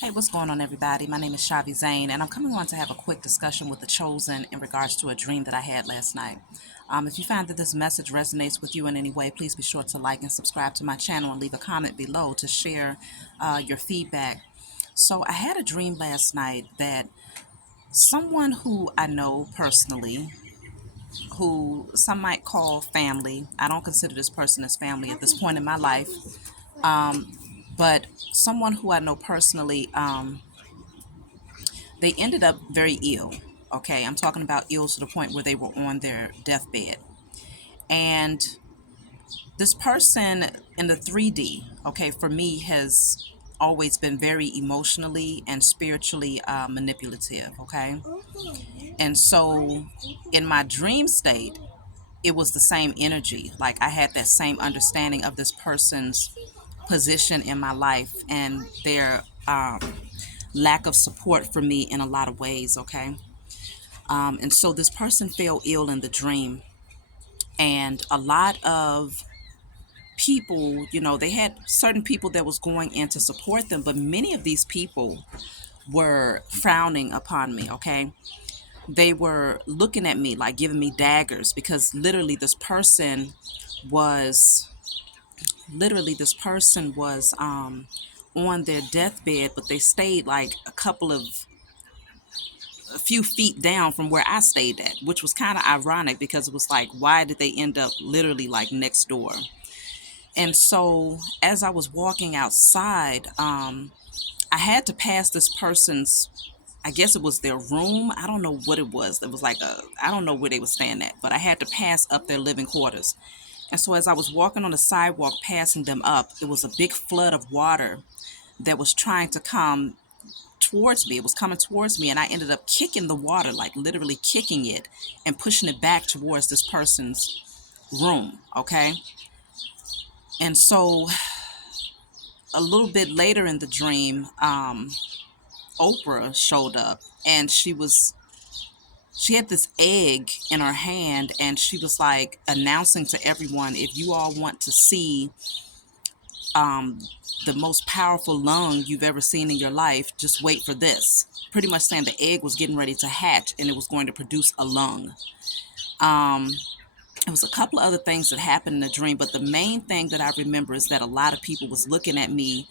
Hey, what's going on, everybody? My name is Shavi Zane, and I'm coming on to have a quick discussion with the Chosen in regards to a dream that I had last night. If you find that this message resonates with you in any way, please be sure to like and subscribe to my channel and leave a comment below to share your feedback. So, I had a dream last night that someone who I know personally, who some might call family, I don't consider this person as family at this point in my life, but someone who I know personally, they ended up very ill. Okay, I'm talking about ill to the point where they were on their deathbed. And this person in the 3D, okay, for me has always been very emotionally and spiritually manipulative, okay? And so in my dream state, it was the same energy. Like I had that same understanding of this person's position in my life and their lack of support for me in a lot of ways, okay? And so this person fell ill in the dream, and a lot of people, they had certain people that was going in to support them, but many of these people were frowning upon me, okay? They were looking at me like giving me daggers because literally this person was on their deathbed, but they stayed like a few feet down from where I stayed at, which was kind of ironic because it was like, why did they end up literally like next door? And so as I was walking outside, I had to pass this person's, I guess it was their room. I don't know what it was. It was like I don't know where they were staying at, but I had to pass up their living quarters. And so as I was walking on the sidewalk, passing them up, it was a big flood of water that was trying to come towards me. It was coming towards me, and I ended up kicking the water, like literally kicking it and pushing it back towards this person's room. Okay. And so a little bit later in the dream, Oprah showed up, and she had this egg in her hand, and she was like announcing to everyone, if you all want to see um, the most powerful lung you've ever seen in your life, just wait for this. Pretty much saying the egg was getting ready to hatch and it was going to produce a lung. Um, it was a couple of other things that happened in the dream, but the main thing that I remember is that a lot of people was looking at me,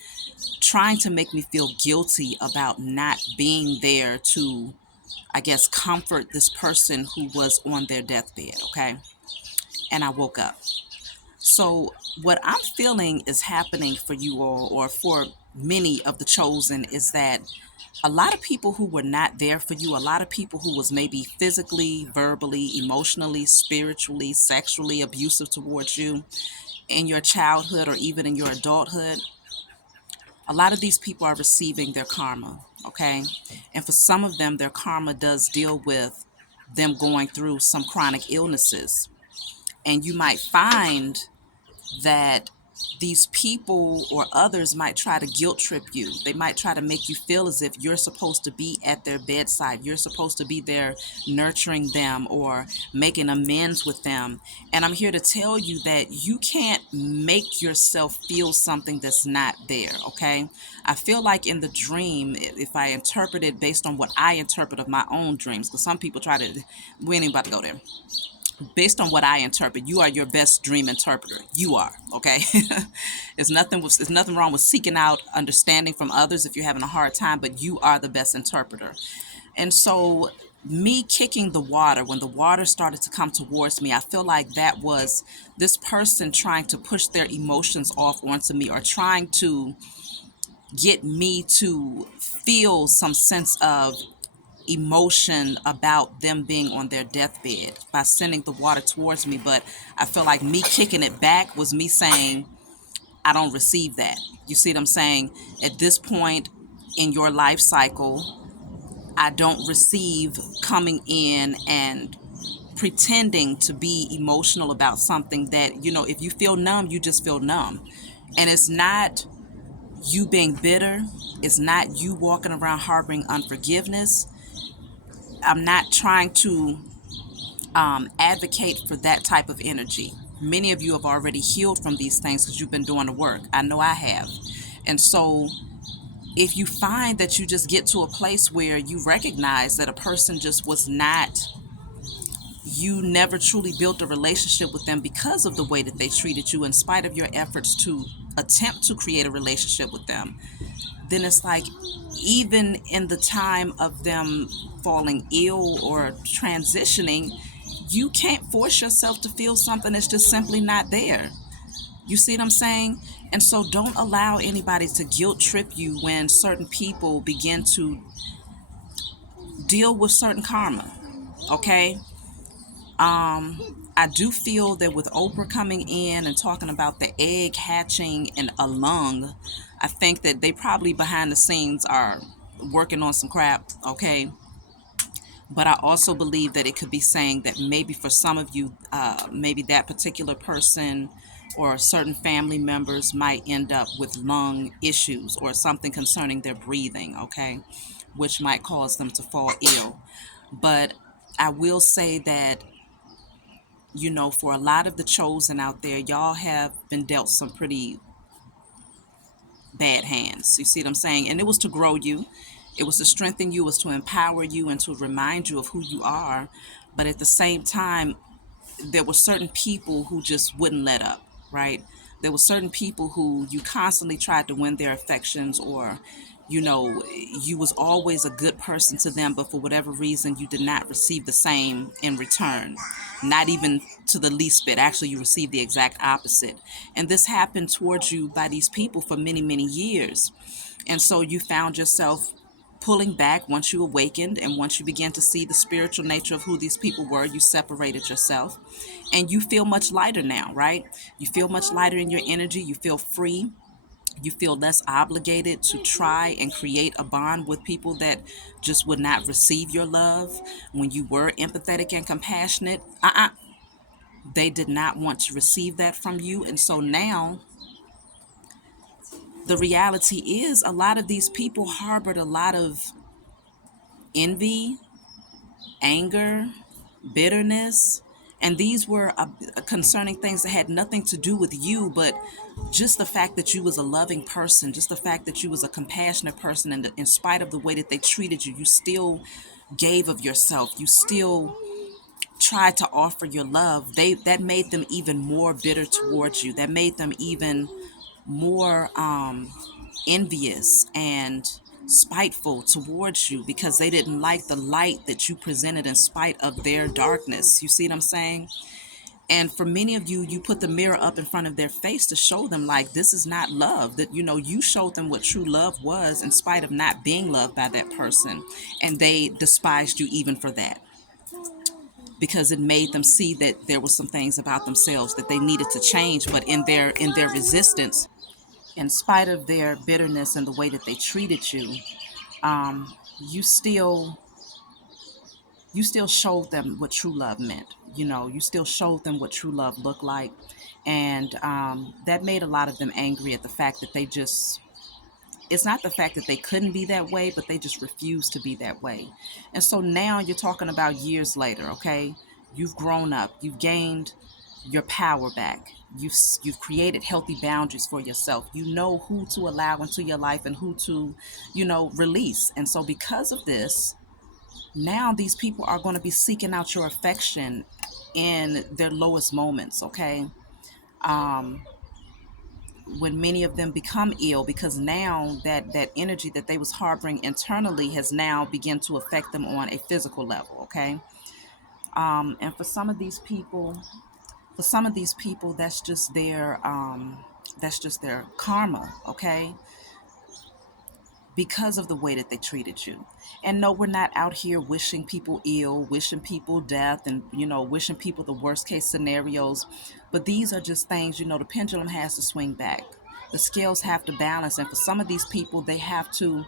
trying to make me feel guilty about not being there to, I guess, comfort this person who was on their deathbed. Okay. And I woke up. So, what I'm feeling is happening for you all, or for many of the chosen, is that a lot of people who were not there for you, a lot of people who was maybe physically, verbally, emotionally, spiritually, sexually abusive towards you in your childhood or even in your adulthood, a lot of these people are receiving their karma, okay? And for some of them, their karma does deal with them going through some chronic illnesses. And you might find that these people or others might try to guilt trip you. They might try to make you feel as if you're supposed to be at their bedside. You're supposed to be there nurturing them or making amends with them. And I'm here to tell you that you can't make yourself feel something that's not there, okay? I feel like in the dream, if I interpret it based on what I interpret of my own dreams, because some people try to, we ain't about to go there. Based on what I interpret, you are your best dream interpreter. You are, okay? There's nothing wrong with seeking out understanding from others if you're having a hard time, but you are the best interpreter. And so me kicking the water, when the water started to come towards me, I feel like that was this person trying to push their emotions off onto me, or trying to get me to feel some sense of emotion about them being on their deathbed by sending the water towards me. But I feel like me kicking it back was me saying, I don't receive that. You see what I'm saying? At this point in your life cycle, I don't receive coming in and pretending to be emotional about something that, if you feel numb, you just feel numb. And it's not you being bitter, it's not you walking around harboring unforgiveness. I'm not trying to advocate for that type of energy. Many of you have already healed from these things because you've been doing the work. I know I have. And so if you find that you just get to a place where you recognize that a person just was not, you never truly built a relationship with them because of the way that they treated you, in spite of your efforts to attempt to create a relationship with them, then it's like, even in the time of them falling ill or transitioning, you can't force yourself to feel something that's just simply not there. You see what I'm saying? And so don't allow anybody to guilt trip you when certain people begin to deal with certain karma. Okay? I do feel that with Oprah coming in and talking about the egg hatching in a lung, I think that they probably behind the scenes are working on some crap, okay? But I also believe that it could be saying that maybe for some of you, maybe that particular person or certain family members might end up with lung issues or something concerning their breathing, okay? Which might cause them to fall ill. But I will say that, for a lot of the chosen out there, y'all have been dealt some pretty bad hands. You see what I'm saying? And it was to grow you, it was to strengthen you, it was to empower you, and to remind you of who you are. But at the same time, there were certain people who just wouldn't let up, right? There were certain people who you constantly tried to win their affections, or you was always a good person to them, but for whatever reason you did not receive the same in return, not even to the least bit. Actually, you received the exact opposite. And this happened towards you by these people for many, many years. And so you found yourself pulling back once you awakened, and once you began to see the spiritual nature of who these people were, you separated yourself, and you feel much lighter now, right? You feel much lighter in your energy, you feel free, you feel less obligated to try and create a bond with people that just would not receive your love. When you were empathetic and compassionate, they did not want to receive that from you. And so now the reality is, a lot of these people harbored a lot of envy, anger, bitterness. And these were concerning things that had nothing to do with you, but just the fact that you was a loving person, just the fact that you was a compassionate person, and in spite of the way that they treated you, you still gave of yourself. You still tried to offer your love. That made them even more bitter towards you. That made them even more envious and spiteful towards you, because they didn't like the light that you presented in spite of their darkness. You see what I'm saying? And for many of you, you put the mirror up in front of their face to show them, like, this is not love. That, you showed them what true love was in spite of not being loved by that person. And they despised you even for that, because it made them see that there were some things about themselves that they needed to change. But in their resistance, in spite of their bitterness and the way that they treated you, you still showed them what true love meant. You still showed them what true love looked like. And that made a lot of them angry at the fact that it's not the fact that they couldn't be that way, but they just refused to be that way. And so now you're talking about years later, okay? You've grown up, you've gained your power back. You've created healthy boundaries for yourself. You know who to allow into your life and who to, release. And so because of this, now these people are going to be seeking out your affection in their lowest moments, okay? Um, when many of them become ill, because now that energy that they was harboring internally has now begun to affect them on a physical level, okay? And for some of these people, that's just their karma, okay? Because of the way that they treated you. And no, we're not out here wishing people ill, wishing people death, and wishing people the worst case scenarios. But these are just things, the pendulum has to swing back. The scales have to balance. And for some of these people, they have to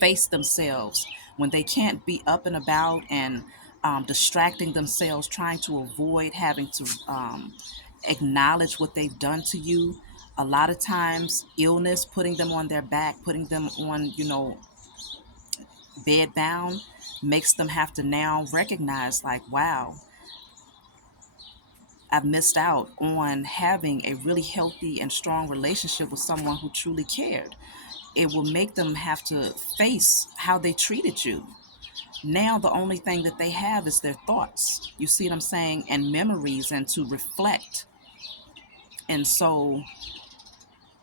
face themselves when they can't be up and about and distracting themselves, trying to avoid having to acknowledge what they've done to you. A lot of times, illness, putting them on their back, putting them on, bed bound, makes them have to now recognize, like, wow, I've missed out on having a really healthy and strong relationship with someone who truly cared. it will make them have to face how they treated you. Now the only thing that they have is their thoughts. You see what I'm saying? And memories and to reflect. And so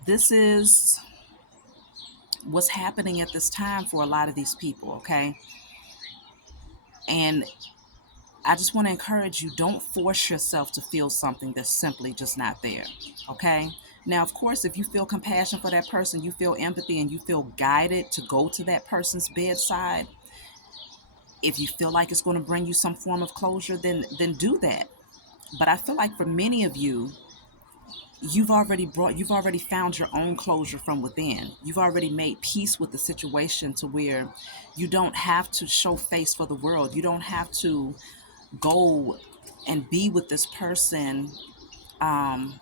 this is what's happening at this time for a lot of these people, okay? And I just want to encourage you, don't force yourself to feel something that's simply just not there, okay? Now, of course, if you feel compassion for that person, you feel empathy, and you feel guided to go to that person's bedside, if you feel like it's going to bring you some form of closure, then do that. But I feel like for many of you, you've already found your own closure from within. You've already made peace with the situation to where you don't have to show face for the world. You don't have to go and be with this person um,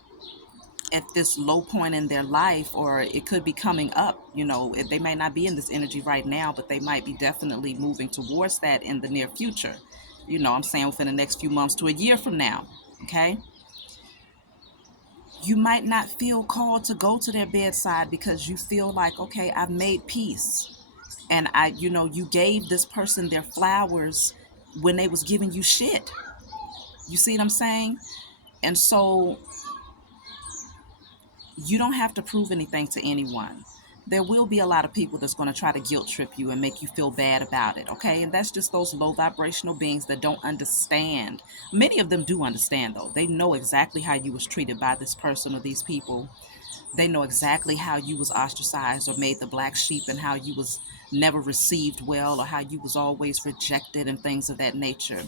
at this low point in their life, or it could be coming up. They may not be in this energy right now, but they might be definitely moving towards that in the near future. I'm saying within the next few months to a year from now. Okay. You might not feel called to go to their bedside because you feel like, okay, I've made peace. And you gave this person their flowers when they was giving you shit. You see what I'm saying? And so you don't have to prove anything to anyone. There will be a lot of people that's going to try to guilt trip you and make you feel bad about it, okay? And that's just those low vibrational beings that don't understand. Many of them do understand, though. They know exactly how you was treated by this person or these people. They know exactly how you was ostracized or made the black sheep, and how you was never received well, or how you was always rejected and things of that nature.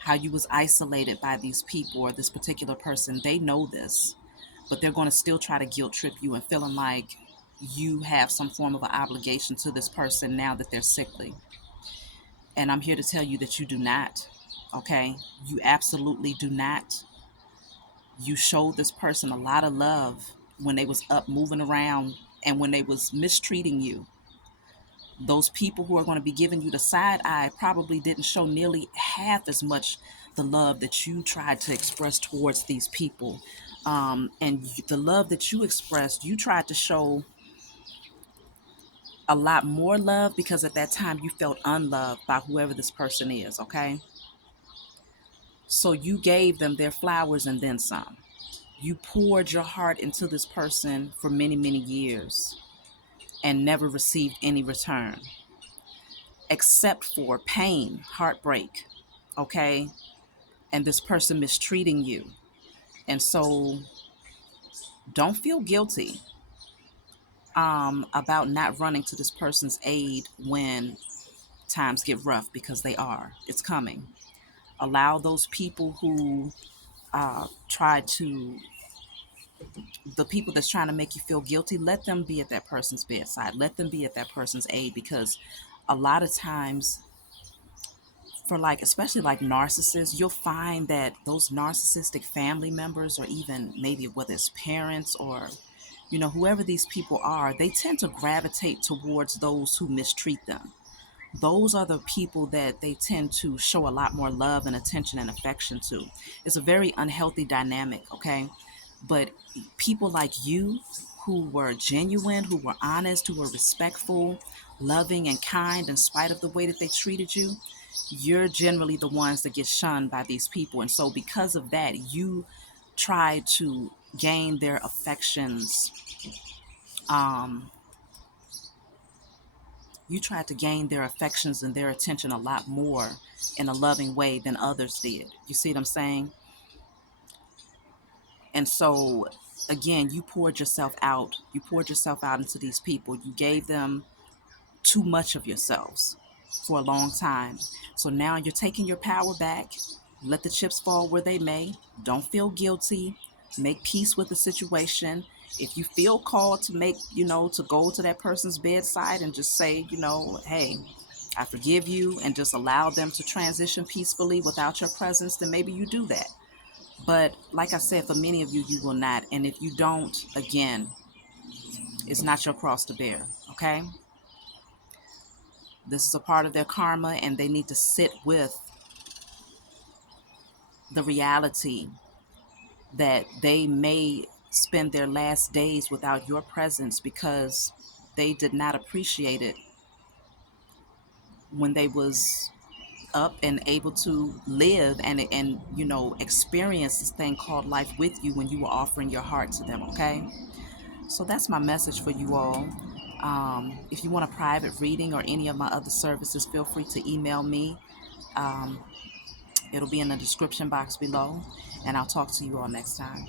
How you was isolated by these people or this particular person. They know this, but they're going to still try to guilt trip you and feeling like you have some form of an obligation to this person now that they're sickly. And I'm here to tell you that you do not. Okay? You absolutely do not. You showed this person a lot of love when they was up moving around and when they was mistreating you. Those people who are going to be giving you the side eye probably didn't show nearly half as much the love that you tried to express towards these people. And the love that you expressed, you tried to show a lot more love because at that time you felt unloved by whoever this person is, okay? So you gave them their flowers and then some. You poured your heart into this person for many, many years and never received any return except for pain, heartbreak, okay? And this person mistreating you. And so don't feel guilty about not running to this person's aid when times get rough, because they are. It's coming. Allow those people who try to, the people that's trying to make you feel guilty, let them be at that person's bedside. Let them be at that person's aid, because a lot of times, for like, especially like narcissists, you'll find that those narcissistic family members, or even maybe whether it's parents or whoever these people are, they tend to gravitate towards those who mistreat them. Those are the people that they tend to show a lot more love and attention and affection to. It's a very unhealthy dynamic, okay? But people like you, who were genuine, who were honest, who were respectful, loving, and kind in spite of the way that they treated you, you're generally the ones that get shunned by these people. And so, because of that, you try to gain their affections. Um, you tried to gain their affections and their attention a lot more in a loving way than others did. You see what I'm saying? And so, again, you poured yourself out. You poured yourself out into these people. You gave them too much of yourselves for a long time. So now you're taking your power back. Let the chips fall where they may. Don't feel guilty. Make peace with the situation. If you feel called to to go to that person's bedside and just say, hey, I forgive you, and just allow them to transition peacefully without your presence, then maybe you do that. But like I said, for many of you, you will not. And if you don't, again, it's not your cross to bear, okay? This is a part of their karma, and they need to sit with the reality that they may spend their last days without your presence, because they did not appreciate it when they was up and able to live and experience this thing called life with you when you were offering your heart to them. Okay, so that's my message for you all. If you want a private reading or any of my other services, feel free to email me. um, It'll be in the description box below, and I'll talk to you all next time.